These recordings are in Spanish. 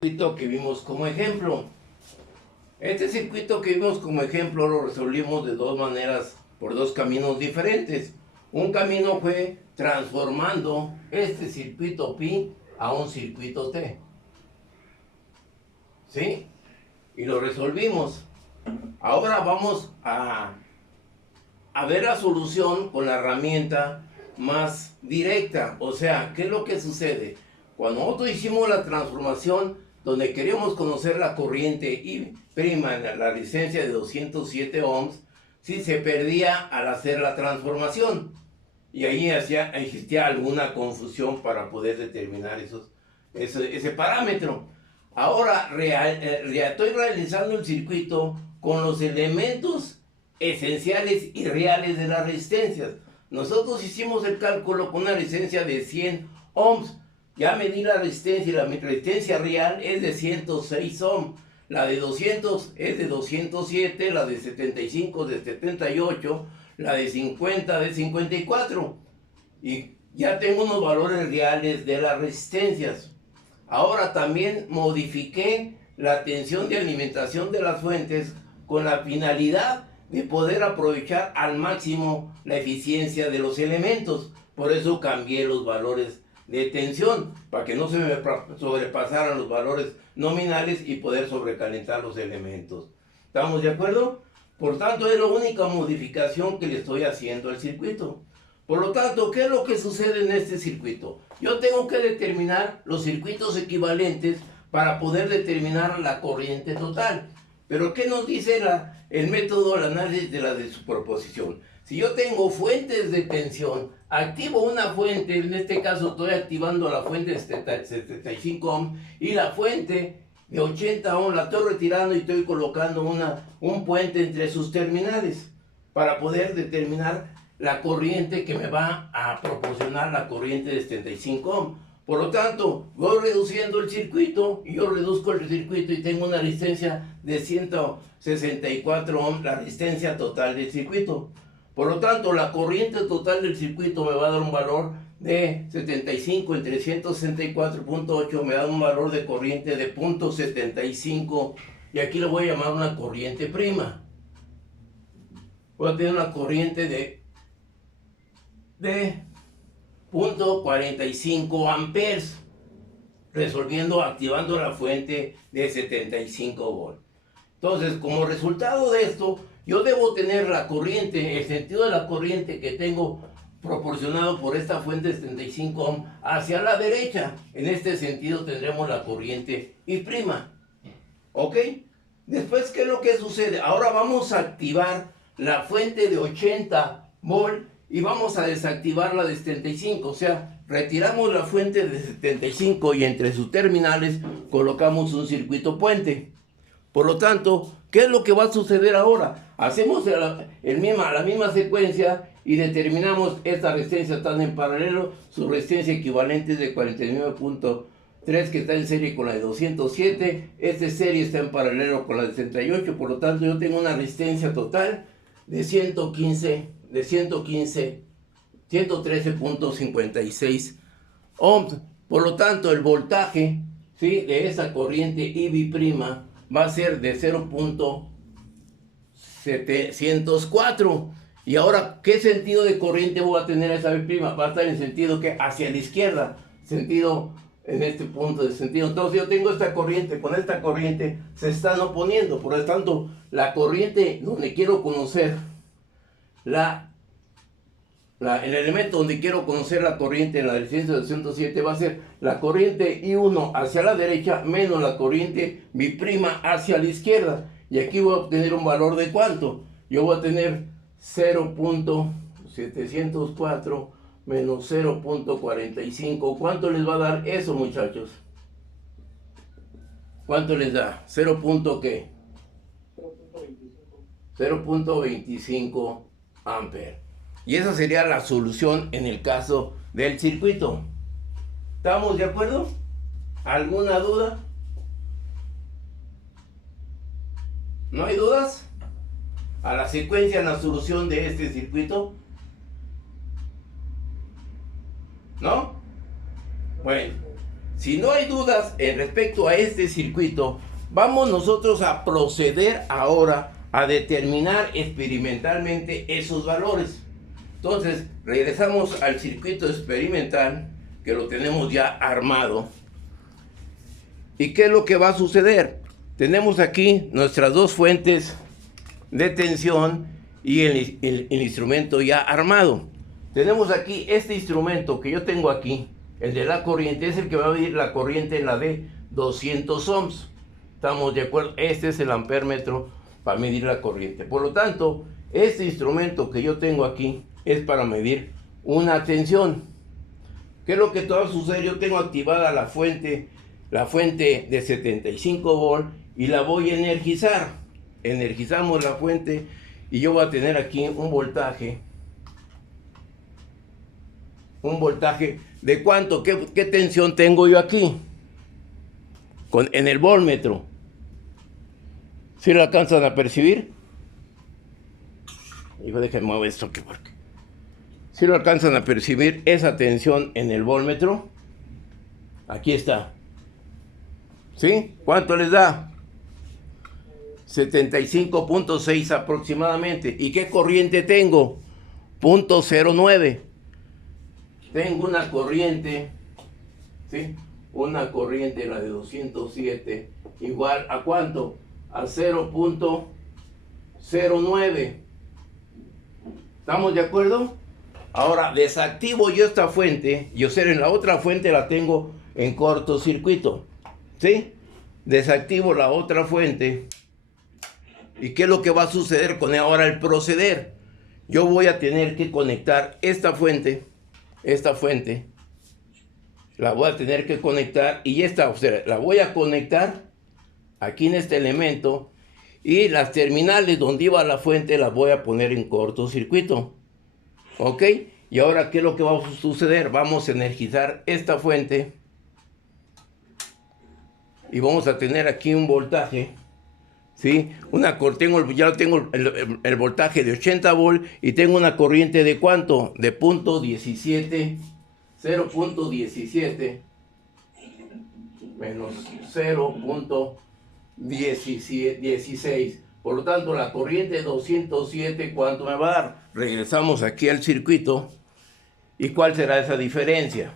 circuito que vimos como ejemplo. Este circuito que vimos como ejemplo lo resolvimos de dos maneras, por dos caminos diferentes. Un camino fue transformando este circuito pi a un circuito T. ¿Sí? Y lo resolvimos. Ahora vamos a ver la solución con la herramienta más directa. O sea, ¿qué es lo que sucede? Cuando nosotros hicimos la transformación donde queríamos conocer la corriente I' en la resistencia de 207 ohms, sí se perdía al hacer la transformación. Y ahí existía alguna confusión para poder determinar ese parámetro. Ahora estoy realizando el circuito con los elementos esenciales y reales de las resistencias. Nosotros hicimos el cálculo con una resistencia de 100 ohms. Ya medí la resistencia y la resistencia real es de 106 ohms. La de 200 es de 207, la de 75 de 78, la de 50 de 54. Y ya tengo unos valores reales de las resistencias. Ahora también modifiqué la tensión de alimentación de las fuentes con la finalidad de poder aprovechar al máximo la eficiencia de los elementos. Por eso cambié los valores de tensión, para que no se me sobrepasaran los valores nominales y poder sobrecalentar los elementos. ¿Estamos de acuerdo? Por tanto, es la única modificación que le estoy haciendo al circuito. Por lo tanto, ¿qué es lo que sucede en este circuito? Yo tengo que determinar los circuitos equivalentes para poder determinar la corriente total. Pero ¿qué nos dice el método del análisis de la superposición? Si yo tengo fuentes de tensión, activo una fuente, en este caso estoy activando la fuente de 75 ohms y la fuente de 80 ohms la estoy retirando y estoy colocando un puente entre sus terminales para poder determinar la corriente que me va a proporcionar la corriente de 75 ohms. Por lo tanto, voy reduciendo el circuito y yo reduzco el circuito y tengo una resistencia de 164 ohms, la resistencia total del circuito. Por lo tanto, la corriente total del circuito me va a dar un valor de 75 entre 164.8, me da un valor de corriente de 0.75 y aquí le voy a llamar una corriente prima. Voy a tener una corriente de 0.45 amperes, activando la fuente de 75 volts. Entonces, como resultado de esto, yo debo tener la corriente, el sentido de la corriente que tengo proporcionado por esta fuente de 75 ohms hacia la derecha. En este sentido tendremos la corriente I'. ¿Ok? Después, ¿qué es lo que sucede? Ahora vamos a activar la fuente de 80 volts y vamos a desactivar la de 75. O sea, retiramos la fuente de 75 y entre sus terminales colocamos un circuito puente. Por lo tanto, ¿qué es lo que va a suceder ahora? Hacemos la misma secuencia y determinamos esta resistencia están en paralelo, su resistencia equivalente es de 49.3 que está en serie con la de 207, esta serie está en paralelo con la de 68, por lo tanto yo tengo una resistencia total de 113.56 ohms. Por lo tanto, el voltaje, ¿sí?, de esa corriente IB' va a ser de 0.704. Y ahora, ¿qué sentido de corriente voy a tener esa B'? Va a estar en sentido que hacia la izquierda, sentido en este punto de sentido. Entonces yo tengo esta corriente, con esta corriente se están oponiendo. Por lo tanto, la corriente donde quiero conocer el elemento donde quiero conocer la corriente en la resistencia de 207 va a ser la corriente I1 hacia la derecha menos la corriente B' hacia la izquierda. Y aquí voy a obtener un valor de ¿cuánto? Yo voy a tener 0.704 menos 0.45. ¿Cuánto les va a dar eso, muchachos? ¿Cuánto les da? 0.¿qué? 0.25 amperes. Y esa sería la solución en el caso del circuito. ¿Estamos de acuerdo? ¿Alguna duda? ¿No hay dudas? ¿A la secuencia en la solución de este circuito? ¿No? Bueno, Si no hay dudas en respecto a este circuito, vamos nosotros a proceder ahora a determinar experimentalmente esos valores. Entonces, regresamos al circuito experimental, que lo tenemos ya armado. ¿Y qué es lo que va a suceder? Tenemos aquí nuestras dos fuentes de tensión y el instrumento ya armado. Tenemos aquí este instrumento que yo tengo aquí, el de la corriente, es el que va a medir la corriente en la de 200 ohms. ¿Estamos de acuerdo? Este es el amperímetro para medir la corriente. Por lo tanto, este instrumento que yo tengo aquí es para medir una tensión. ¿Qué es lo que va a suceder? Yo tengo activada la fuente de 75 volts y la voy a energizar. Energizamos la fuente y yo voy a tener aquí un voltaje. ¿Un voltaje de cuánto? ¿Qué tensión tengo yo aquí? En el voltmetro. ¿Sí lo alcanzan a percibir? Hijo, déjenme mover esto aquí porque... ¿Sí lo alcanzan a percibir esa tensión en el voltmetro? Aquí está. ¿Sí? ¿Cuánto les da? 75.6 aproximadamente. ¿Y qué corriente tengo? 0.09. Tengo una corriente, ¿sí? Una corriente, la de 207, igual ¿a cuánto? A 0.09. ¿Estamos de acuerdo? Ahora desactivo yo esta fuente, yo sé, en la otra fuente la tengo en cortocircuito, ¿sí? Desactivo la otra fuente. ¿Y qué es lo que va a suceder con ahora el proceder? Yo voy a tener que conectar esta fuente, la voy a tener que conectar y esta, o sea, la voy a conectar aquí en este elemento y las terminales donde iba la fuente las voy a poner en cortocircuito. ¿Ok? Y ahora, ¿qué es lo que va a suceder? Vamos a energizar esta fuente y vamos a tener aquí un voltaje, ¿sí? Ya tengo el voltaje de 80 volts y tengo una corriente de ¿cuánto? De 0.17 menos 0.16. Por lo tanto, la corriente 207, ¿cuánto me va a dar? Regresamos aquí al circuito. ¿Y cuál será esa diferencia?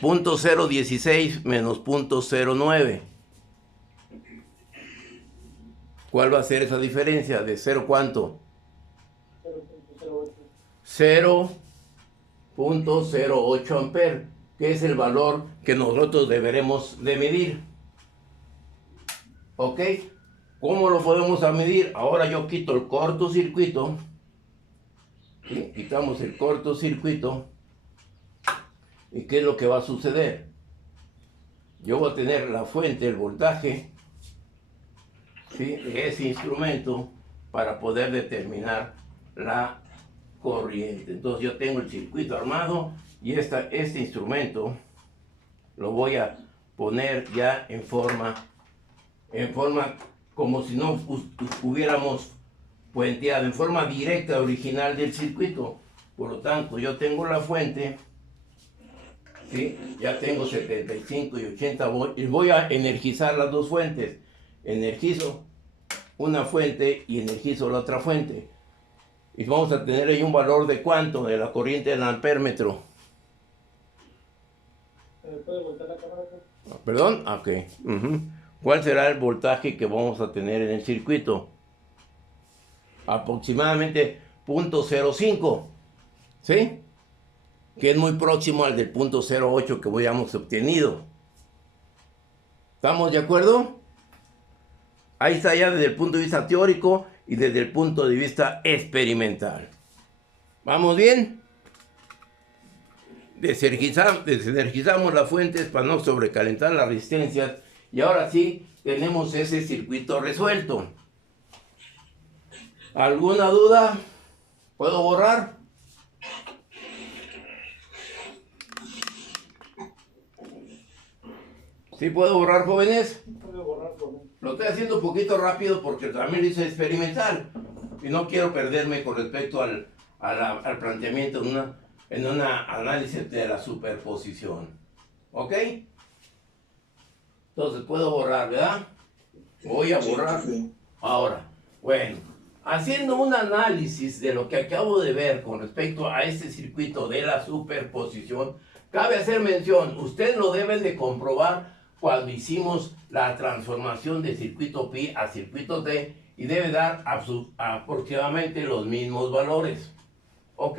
0.016 menos 0.09. ¿Cuál va a ser esa diferencia? ¿De 0 cuánto? 0.08 amperes, que es el valor que nosotros deberemos de medir. ¿Ok? ¿Cómo lo podemos medir? Ahora yo quito el cortocircuito. ¿Sí? Quitamos el cortocircuito. ¿Y qué es lo que va a suceder? Yo voy a tener la fuente, el voltaje, ¿sí?, de ese instrumento para poder determinar la corriente. Entonces yo tengo el circuito armado y este instrumento lo voy a poner ya en forma como si no hubiéramos puenteado, en forma directa original del circuito. Por lo tanto, yo tengo la fuente, ¿sí? Ya tengo 75 y 80 volts y voy a energizar las dos fuentes. Energizo una fuente y energizo la otra fuente. Y vamos a tener ahí un valor de ¿cuánto? De la corriente del amperímetro. ¿Puede voltear la cámara? ¿Perdón? Ok. ¿Cuál será el voltaje que vamos a tener en el circuito? Aproximadamente 0.05. ¿Sí? Que es muy próximo al del 0.08 que habíamos obtenido. ¿Estamos de acuerdo? Ahí está ya desde el punto de vista teórico y desde el punto de vista experimental. ¿Vamos bien? Desenergizamos las fuentes para no sobrecalentar las resistencias y ahora sí tenemos ese circuito resuelto. ¿Alguna duda? ¿Puedo borrar? ¿Sí puedo borrar, jóvenes? Puede borrar, joven. Lo estoy haciendo un poquito rápido porque también lo hice experimental y no quiero perderme con respecto al planteamiento en un análisis de la superposición. ¿Ok? Entonces puedo borrar, ¿verdad? Voy a borrar. Ahora, bueno, haciendo un análisis de lo que acabo de ver con respecto a este circuito de la superposición, cabe hacer mención, ustedes lo deben de comprobar cuando hicimos la transformación de circuito pi a circuito T y debe dar aproximadamente los mismos valores. ¿Ok?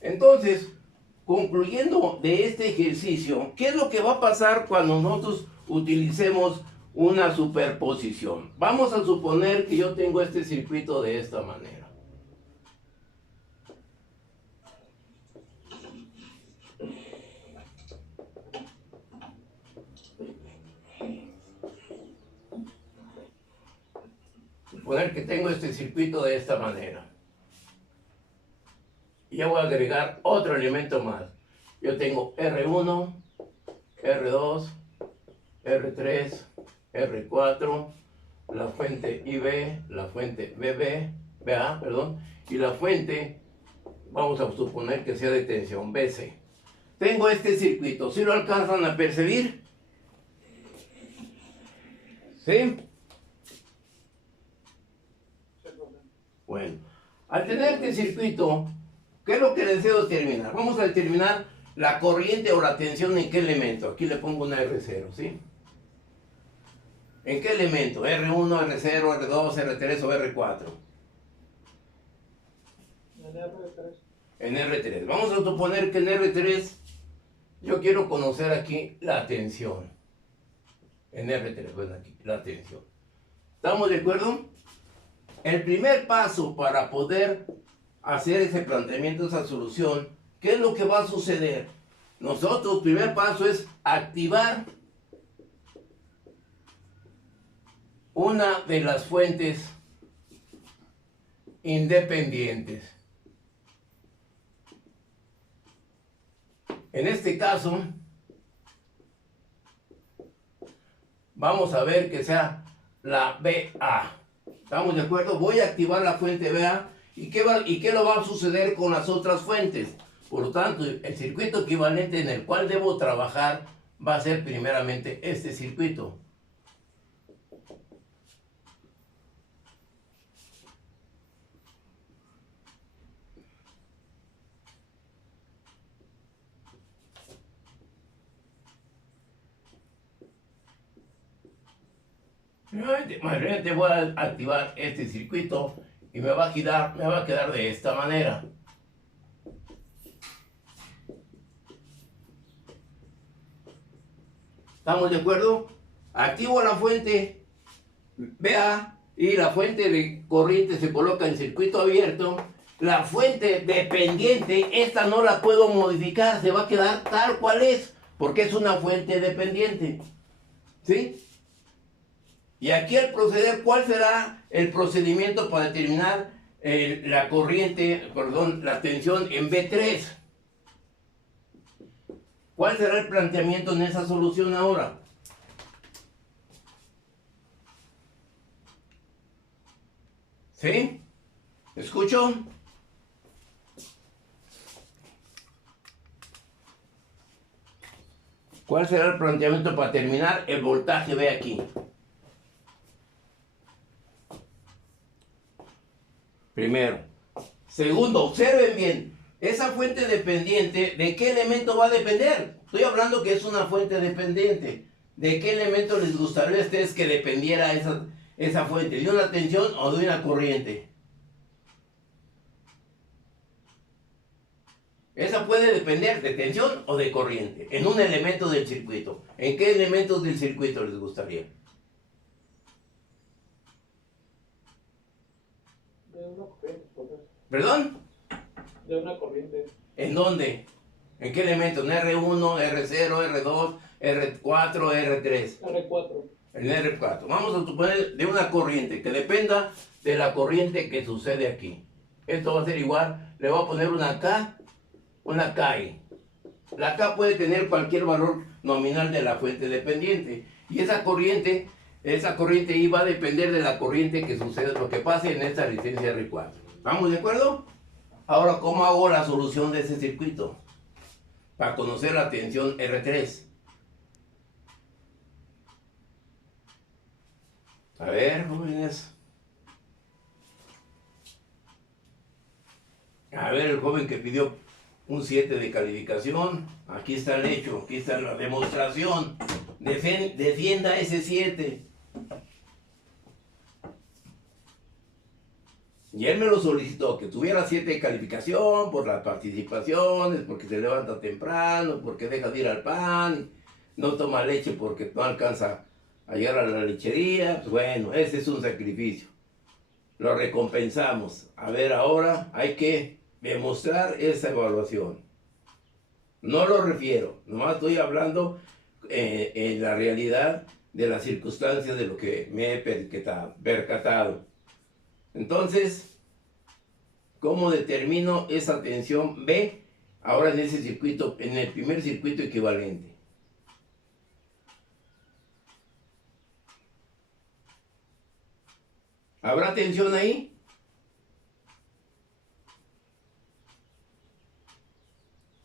Entonces, concluyendo de este ejercicio, ¿qué es lo que va a pasar cuando nosotros utilicemos una superposición? Vamos a suponer que yo tengo este circuito de esta manera. Suponer que tengo este circuito de esta manera. Y ya voy a agregar otro elemento más. Yo tengo R1, R2, R3, R4, la fuente IB, la fuente BA, perdón, y la fuente, vamos a suponer que sea de tensión BC. Tengo este circuito, ¿sí lo alcanzan a percibir? ¿Sí? Bueno, al tener este circuito, ¿qué es lo que deseo determinar? Vamos a determinar la corriente o la tensión en qué elemento. Aquí le pongo una R0, ¿sí? ¿En qué elemento? R1, R0, R2, R3 o R4. En R3. En R3. Vamos a suponer que en R3 yo quiero conocer aquí la tensión. En R3, bueno, aquí, la tensión. ¿Estamos de acuerdo? El primer paso para poder hacer ese planteamiento, esa solución, ¿qué es lo que va a suceder? Nosotros, el primer paso es activar una de las fuentes independientes. En este caso, vamos a ver que sea la BA. ¿Estamos de acuerdo? Voy a activar la fuente BA. ¿Y qué lo va a suceder con las otras fuentes? Por lo tanto, el circuito equivalente en el cual debo trabajar va a ser primeramente este circuito. Mayormente voy a activar este circuito y me va a quedar de esta manera. ¿Estamos de acuerdo? Activo la fuente BA y la fuente de corriente se coloca en circuito abierto. La fuente dependiente, esta no la puedo modificar, se va a quedar tal cual es, porque es una fuente dependiente. ¿Sí? Y aquí al proceder, ¿cuál será el procedimiento para determinar la corriente, la tensión en B3? ¿Cuál será el planteamiento en esa solución ahora? ¿Sí? ¿Escucho? ¿Cuál será el planteamiento para determinar el voltaje B aquí? Primero. Segundo, observen bien, esa fuente dependiente, ¿de qué elemento va a depender? Estoy hablando que es una fuente dependiente. ¿De qué elemento les gustaría a ustedes que dependiera esa fuente? ¿De una tensión o de una corriente? Esa puede depender de tensión o de corriente, en un elemento del circuito. ¿En qué elementos del circuito les gustaría? De una corriente, profesor. ¿Perdón? De una corriente. ¿En dónde? ¿En qué elemento? ¿En R1, R0, R2, R4, R3? R4. En R4. Vamos a suponer de una corriente, que dependa de la corriente que sucede aquí. Esto va a ser igual, le voy a poner una K, una KI. La K puede tener cualquier valor nominal de la fuente dependiente. Y esa corriente I va a depender de la corriente que sucede, lo que pase en esta resistencia R4. ¿Estamos de acuerdo? Ahora, ¿cómo hago la solución de ese circuito? para conocer la tensión R3. A ver, jóvenes. A ver, el joven que pidió un 7 de calificación. Aquí está el hecho, aquí está la demostración. Defienda ese 7. Y él me lo solicitó, que tuviera 7 de calificación por las participaciones, porque se levanta temprano, porque deja de ir al pan, no toma leche porque no alcanza a llegar a la lechería. Pues bueno, ese es un sacrificio. Lo recompensamos. A ver, ahora hay que demostrar esa evaluación. No lo refiero, nomás estoy hablando en la realidad de las circunstancias de lo que me he percatado. Entonces, ¿cómo determino esa tensión B ahora en ese circuito, en el primer circuito equivalente? ¿Habrá tensión ahí?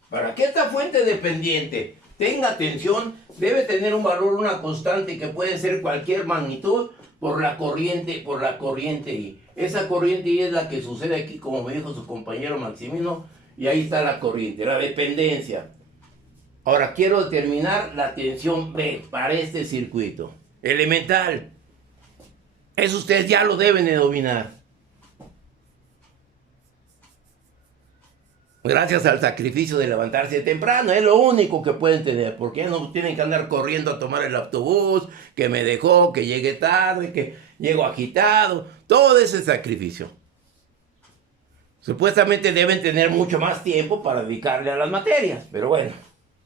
Para que esta fuente dependiente tenga tensión, debe tener un valor, una constante que puede ser cualquier magnitud por la corriente I. Esa corriente I es la que sucede aquí, como me dijo su compañero Maximino, y ahí está la corriente, la dependencia. Ahora quiero determinar la tensión B para este circuito. Elemental. Eso ustedes ya lo deben de dominar. Gracias al sacrificio de levantarse temprano, es lo único que pueden tener, porque ya no tienen que andar corriendo a tomar el autobús, que me dejó, que llegué tarde, que llego agitado, todo ese sacrificio. Supuestamente deben tener mucho más tiempo para dedicarle a las materias, pero bueno,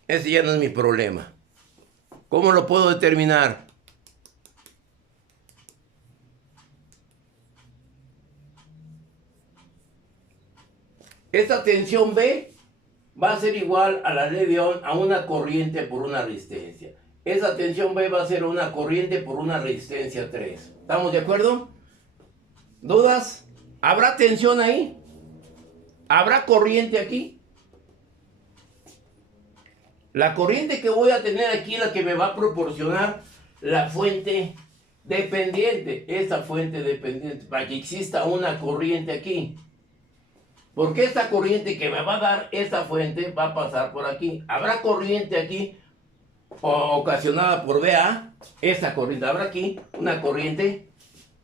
ese ya no es mi problema. ¿Cómo lo puedo determinar? Esta tensión B va a ser igual a la ley de Ohm a una corriente por una resistencia. Esa tensión B va a ser una corriente por una resistencia 3. ¿Estamos de acuerdo? ¿Dudas? ¿Habrá tensión ahí? ¿Habrá corriente aquí? La corriente que voy a tener aquí es la que me va a proporcionar la fuente dependiente. Esta fuente dependiente, para que exista una corriente aquí. Porque esta corriente que me va a dar esta fuente va a pasar por aquí. ¿Habrá corriente aquí ocasionada por VA? Esta corriente. ¿Habrá aquí una corriente?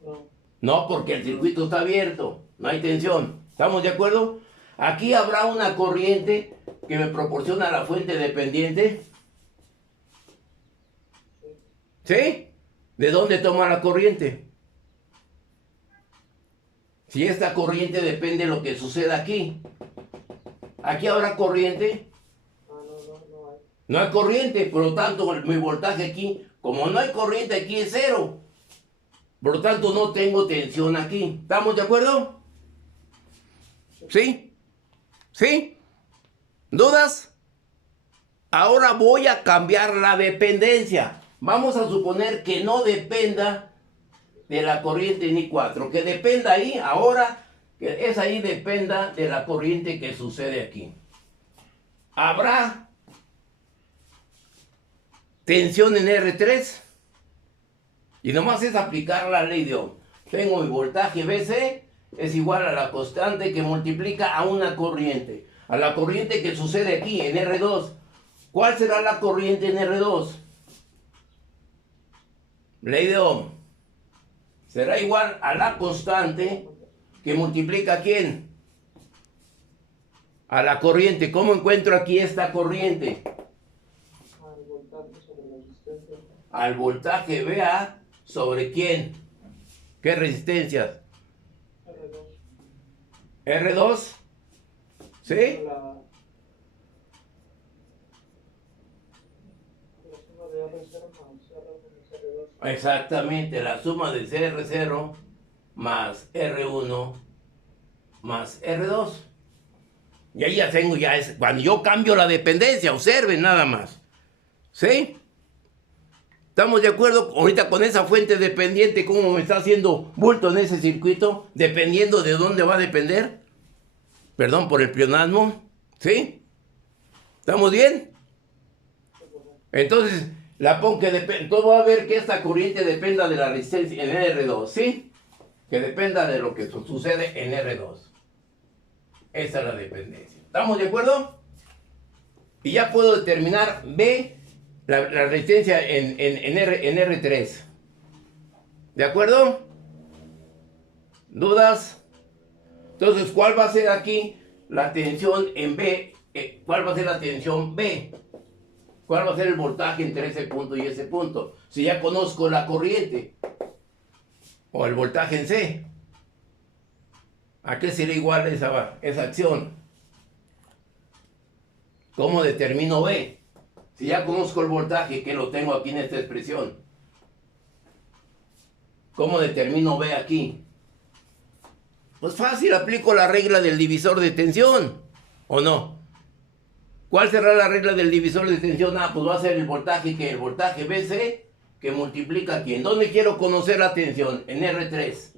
No. No, porque el circuito está abierto. No hay tensión. ¿Estamos de acuerdo? Aquí habrá una corriente que me proporciona la fuente dependiente. ¿Sí? ¿De dónde toma la corriente? Si esta corriente depende de lo que suceda aquí. ¿Aquí habrá corriente? No hay. No hay corriente, por lo tanto mi voltaje aquí, como no hay corriente aquí es 0. Por lo tanto no tengo tensión aquí. ¿Estamos de acuerdo? ¿Sí? ¿Sí? ¿Dudas? Ahora voy a cambiar la dependencia. Vamos a suponer que no dependa de la corriente en I4, que dependa ahí, ahora, que esa ahí dependa de la corriente que sucede aquí. ¿Habrá tensión en R3? Y nomás es aplicar la ley de Ohm. Tengo mi voltaje BC, es igual a la constante que multiplica a una corriente. A la corriente que sucede aquí, en R2. ¿Cuál será la corriente en R2? Ley de Ohm. Será igual a la constante que multiplica ¿a quién? A la corriente. ¿Cómo encuentro aquí esta corriente? Al voltaje sobre la resistencia. Al voltaje VA sobre ¿quién? ¿Qué resistencias? R2. ¿R2? ¿Sí? La suma de R0 más R2. Exactamente, la suma de CR0 más R1 más R2. Y ahí ya tengo, ya es, cuando yo cambio la dependencia, observen nada más. ¿Sí? ¿Estamos de acuerdo ahorita con esa fuente dependiente, cómo me está haciendo bulto en ese circuito, dependiendo de dónde va a depender? Perdón por el pleonasmo. ¿Sí? ¿Estamos bien? Entonces, entonces voy a ver que esta corriente dependa de la resistencia en R2, ¿sí? Que dependa de lo que sucede en R2. Esa es la dependencia. ¿Estamos de acuerdo? Y ya puedo determinar B, la resistencia en R3. ¿De acuerdo? ¿Dudas? Entonces, ¿cuál va a ser aquí la tensión en B? ¿Cuál va a ser la tensión B? ¿Cuál va a ser el voltaje entre ese punto y ese punto? Si ya conozco la corriente o el voltaje en C, ¿a qué sería igual esa acción? ¿Cómo determino B? Si ya conozco el voltaje, que lo tengo aquí en esta expresión. ¿Cómo determino B aquí? Pues fácil, aplico la regla del divisor de tensión, ¿o no? ¿Cuál será la regla del divisor de tensión? Ah, pues va a ser el voltaje BC, que multiplica aquí. ¿En dónde quiero conocer la tensión? En R3.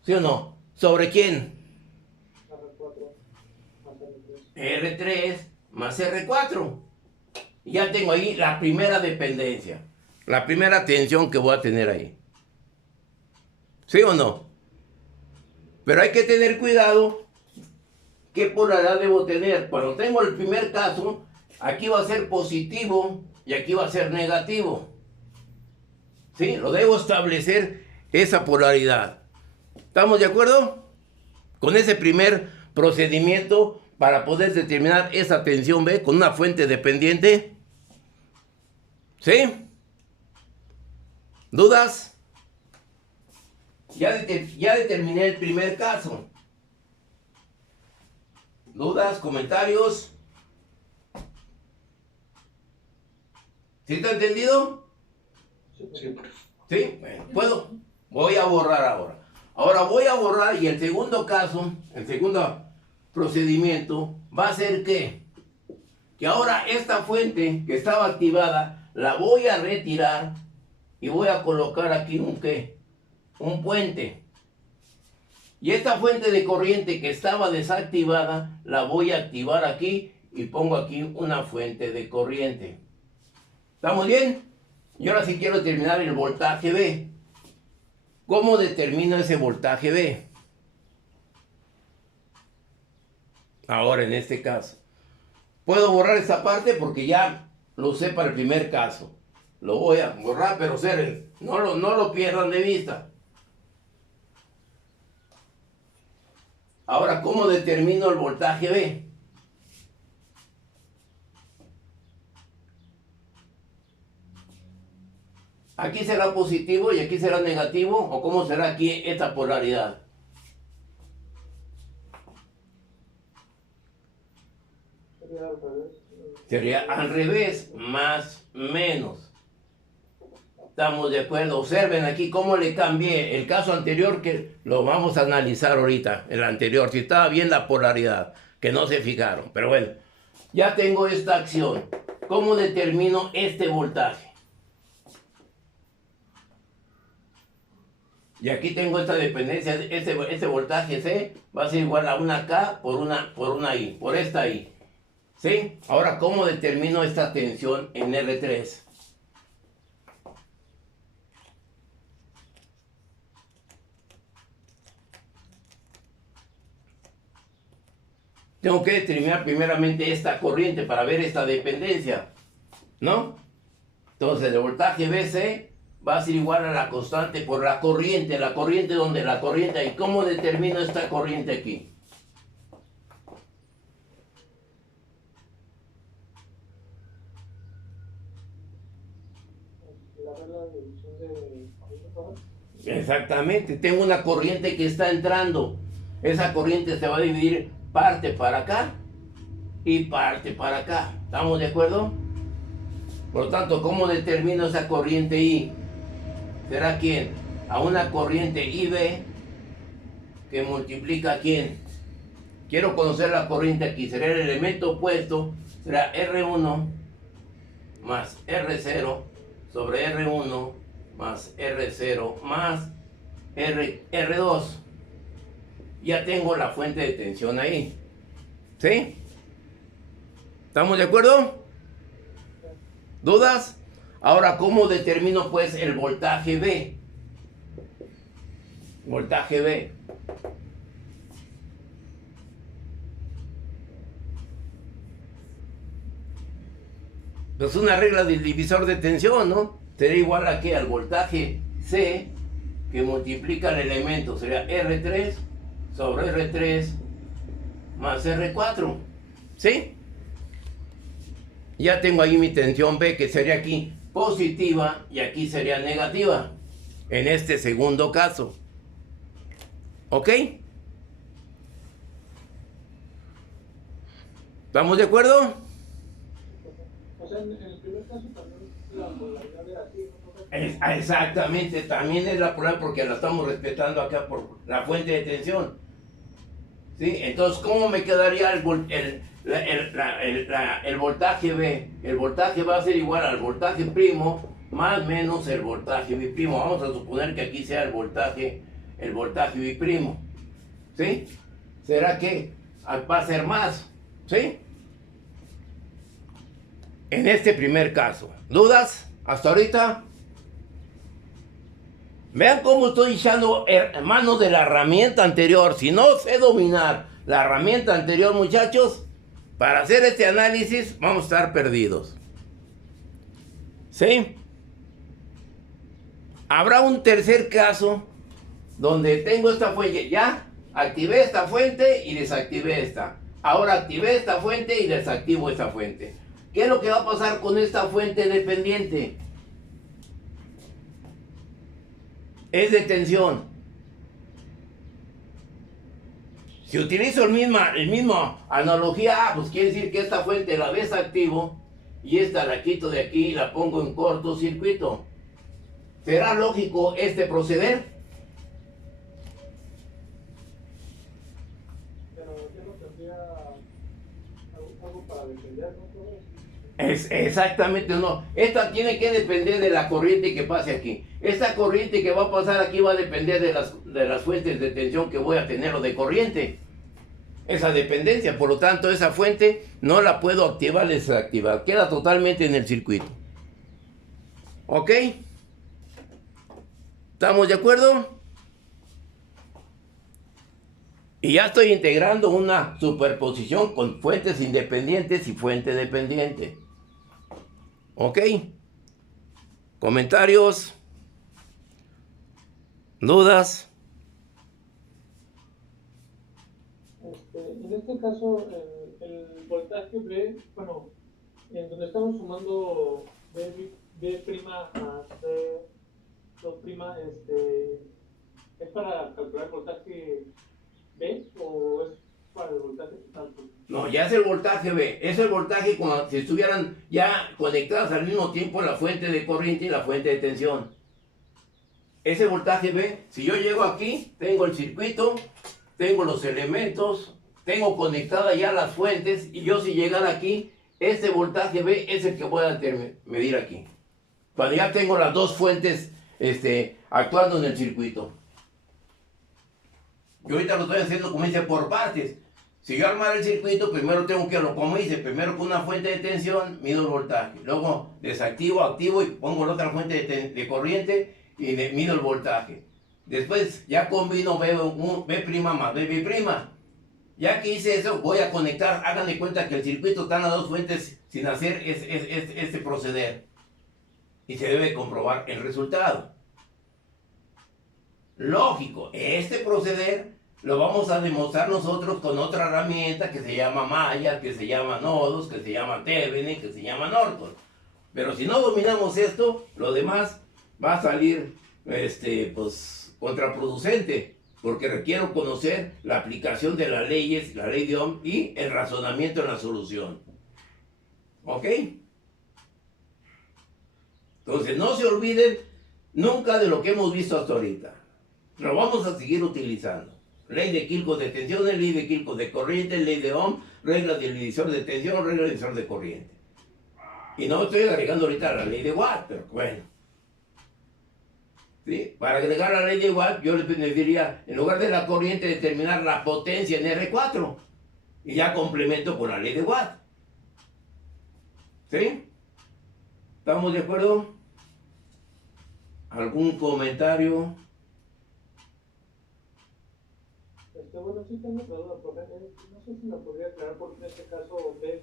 ¿Sí o no? ¿Sobre quién? R3 más R4. Y ya tengo ahí la primera dependencia. La primera tensión que voy a tener ahí. ¿Sí o no? Pero hay que tener cuidado. ¿Qué polaridad debo tener? Cuando tengo el primer caso, aquí va a ser positivo y aquí va a ser negativo. ¿Sí? Lo debo establecer esa polaridad. ¿Estamos de acuerdo? Con ese primer procedimiento para poder determinar esa tensión B con una fuente dependiente. ¿Sí? ¿Dudas? Ya determiné el primer caso. ¿Dudas? ¿Comentarios? ¿Sí está entendido? Sí. ¿Sí? Bueno, ¿puedo? Voy a borrar ahora. Ahora voy a borrar y el segundo caso, el segundo procedimiento va a ser que ahora esta fuente que estaba activada la voy a retirar y voy a colocar aquí un puente. Y esta fuente de corriente que estaba desactivada la voy a activar aquí y pongo aquí una fuente de corriente. ¿Estamos bien? Y ahora sí quiero determinar el voltaje B. ¿Cómo determino ese voltaje B? Ahora en este caso. Puedo borrar esta parte porque ya lo usé para el primer caso. Lo voy a borrar, pero no lo pierdan de vista. Ahora, ¿cómo determino el voltaje B? ¿Aquí será positivo y aquí será negativo? ¿O cómo será aquí esta polaridad? Sería al revés, más, menos. ¿Estamos de acuerdo? Observen aquí cómo le cambié el caso anterior, que lo vamos a analizar ahorita, el anterior, si estaba bien la polaridad, que no se fijaron. Pero bueno, ya tengo esta acción. ¿Cómo determino este voltaje? Y aquí tengo esta dependencia, este voltaje C va a ser igual a una K por una I, por esta I. ¿Sí? Ahora, ¿cómo determino esta tensión en R3? Tengo que determinar primeramente esta corriente para ver esta dependencia, ¿no? Entonces el voltaje BC va a ser igual a la constante por la corriente ahí. ¿Cómo determino esta corriente aquí? Exactamente, tengo una corriente que está entrando. Esa corriente se va a dividir parte para acá y parte para acá. ¿Estamos de acuerdo? Por lo tanto, ¿cómo determino esa corriente I? ¿Será quién? A una corriente IB que multiplica ¿quién? Quiero conocer la corriente aquí. Será el elemento opuesto. Será R1 más R0 sobre R1 más R0 más R2. Ya tengo la fuente de tensión ahí. ¿Sí? ¿Estamos de acuerdo? ¿Dudas? Ahora, ¿cómo determino pues el voltaje B? Voltaje B. Pues una regla del divisor de tensión, ¿no? Sería igual aquí al voltaje C que multiplica el elemento. Sería R3 sobre R3 más R4. ¿Sí? Ya tengo ahí mi tensión B, que sería aquí positiva y aquí sería negativa. En este segundo caso. ¿Ok? ¿Estamos de acuerdo? O sea, en el primer caso también la polaridad era así, ¿no? Exactamente, también es la polaridad porque la estamos respetando acá por la fuente de tensión. ¿Sí? Entonces, ¿cómo me quedaría el voltaje B? El voltaje va a ser igual al voltaje primo más menos el voltaje B primo. Vamos a suponer que aquí sea el voltaje B primo. ¿Sí? ¿Será que va a ser más? ¿Sí? En este primer caso. ¿Dudas? ¿Hasta ahorita? Vean cómo estoy echando mano de la herramienta anterior. Si no sé dominar la herramienta anterior, muchachos, para hacer este análisis vamos a estar perdidos. ¿Sí? Habrá un tercer caso donde tengo esta fuente. Ya activé esta fuente y desactivé esta. Ahora activé esta fuente y desactivo esta fuente. ¿Qué es lo que va a pasar con esta fuente dependiente? Es de tensión. Si utilizo el mismo analogía, pues quiere decir que esta fuente la desactivo y esta la quito de aquí y la pongo en cortocircuito. ¿Será lógico este proceder? Pero yo no tendría algo para defender, ¿no? Es exactamente no. Esta tiene que depender de la corriente que pase aquí. Esta corriente que va a pasar aquí va a depender de las fuentes de tensión que voy a tener o de corriente. Esa dependencia, por lo tanto, esa fuente no la puedo activar o desactivar. Queda totalmente en el circuito. ¿Ok? ¿Estamos de acuerdo? Y ya estoy integrando una superposición con fuentes independientes y fuente dependiente. ¿Ok? ¿Comentarios? ¿Dudas? En este caso, el voltaje B, bueno, en donde estamos sumando B' a C2', ¿es para calcular el voltaje B o es para el voltaje total? No, ya es el voltaje B. Es el voltaje como si estuvieran ya conectadas al mismo tiempo la fuente de corriente y la fuente de tensión. Ese voltaje B, si yo llego aquí, tengo el circuito, tengo los elementos, tengo conectadas ya las fuentes, y yo si llegara aquí, este voltaje B es el que voy a medir aquí. Cuando ya tengo las dos fuentes actuando en el circuito. Yo ahorita lo estoy haciendo, como dice, por partes. Si yo armar el circuito, primero tengo que, como dice, primero con una fuente de tensión, mido el voltaje. Luego desactivo, activo y pongo la otra fuente de corriente y mido el voltaje. Después ya combino B' más B'. Ya que hice eso, voy a conectar. Hagan de cuenta que el circuito está en las dos fuentes sin hacer este proceder. Y se debe comprobar el resultado. Lógico, este proceder lo vamos a demostrar nosotros con otra herramienta que se llama malla, que se llama nodos, que se llama Thevenin, que se llama Norton. Pero si no dominamos esto, lo demás va a salir pues, contraproducente, porque requiero conocer la aplicación de las leyes, la ley de Ohm y el razonamiento en la solución. ¿Ok? Entonces no se olviden nunca de lo que hemos visto hasta ahorita. Lo vamos a seguir utilizando. Ley de Kirchhoff de tensiones, ley de Kirchhoff de corriente, ley de Ohm, reglas del divisor de tensión, reglas del divisor de corriente. Y no estoy agregando ahorita la ley de Watt, pero bueno. ¿Sí? Para agregar la ley de Watt, yo les diría, en lugar de la corriente, determinar la potencia en R4. Y ya complemento con la ley de Watt. ¿Sí? ¿Estamos de acuerdo? ¿Algún comentario? Bueno, sí tengo otra duda, profe. No sé si la podría aclarar porque en este caso B'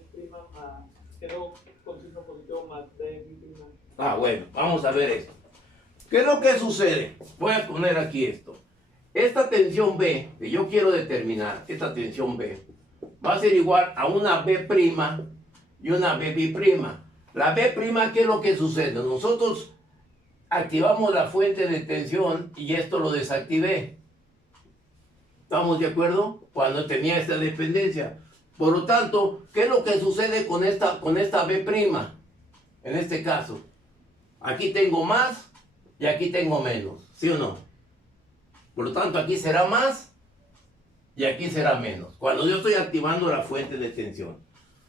quedó con signo positivo más B'. Ah, bueno, vamos a ver esto. ¿Qué es lo que sucede? Voy a poner aquí esto. Esta tensión B, que yo quiero determinar, esta tensión B, va a ser igual a una B' y una B'. La B', ¿qué es lo que sucede? Nosotros activamos la fuente de tensión y esto lo desactivé. ¿Estamos de acuerdo? Cuando tenía esta dependencia. Por lo tanto, ¿qué es lo que sucede con esta B'? En este caso, aquí tengo más y aquí tengo menos, ¿sí o no? Por lo tanto, aquí será más y aquí será menos. Cuando yo estoy activando la fuente de tensión.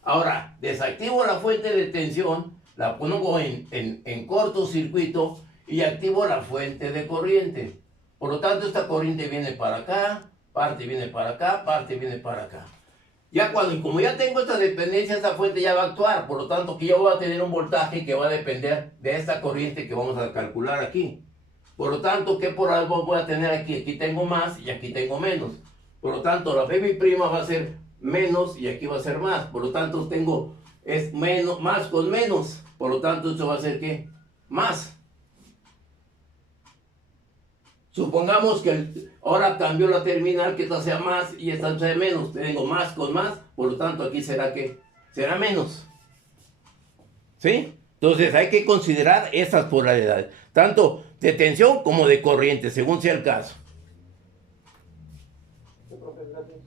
Ahora, desactivo la fuente de tensión, la pongo en cortocircuito y activo la fuente de corriente. Por lo tanto, esta corriente viene para acá, parte viene para acá, parte viene para acá. Ya como ya tengo esta dependencia, esta fuente ya va a actuar. Por lo tanto, que yo voy a tener un voltaje que va a depender de esta corriente que vamos a calcular aquí. Por lo tanto, ¿qué polaridad voy a tener aquí? Aquí tengo más y aquí tengo menos. Por lo tanto, la B' va a ser menos y aquí va a ser más. Por lo tanto, es menos, más con menos. Por lo tanto, esto va a ser ¿qué? Más. Supongamos que ahora cambió la terminal, que esta sea más y esta sea menos. Tengo más con más, por lo tanto aquí será ¿qué? Será menos. ¿Sí? Entonces hay que considerar estas polaridades, tanto de tensión como de corriente, según sea el caso.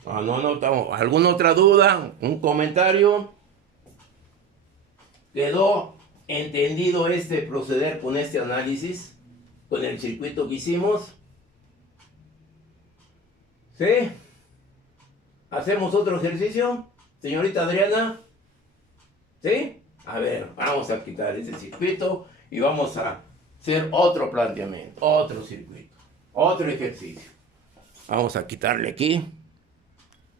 No, estamos. ¿Alguna otra duda? ¿Un comentario? ¿Quedó entendido este proceder con este análisis? Con el circuito que hicimos. ¿Sí? ¿Hacemos otro ejercicio? Señorita Adriana. ¿Sí? A ver, vamos a quitar ese circuito y vamos a hacer otro planteamiento, otro circuito, otro ejercicio. Vamos a quitarle aquí.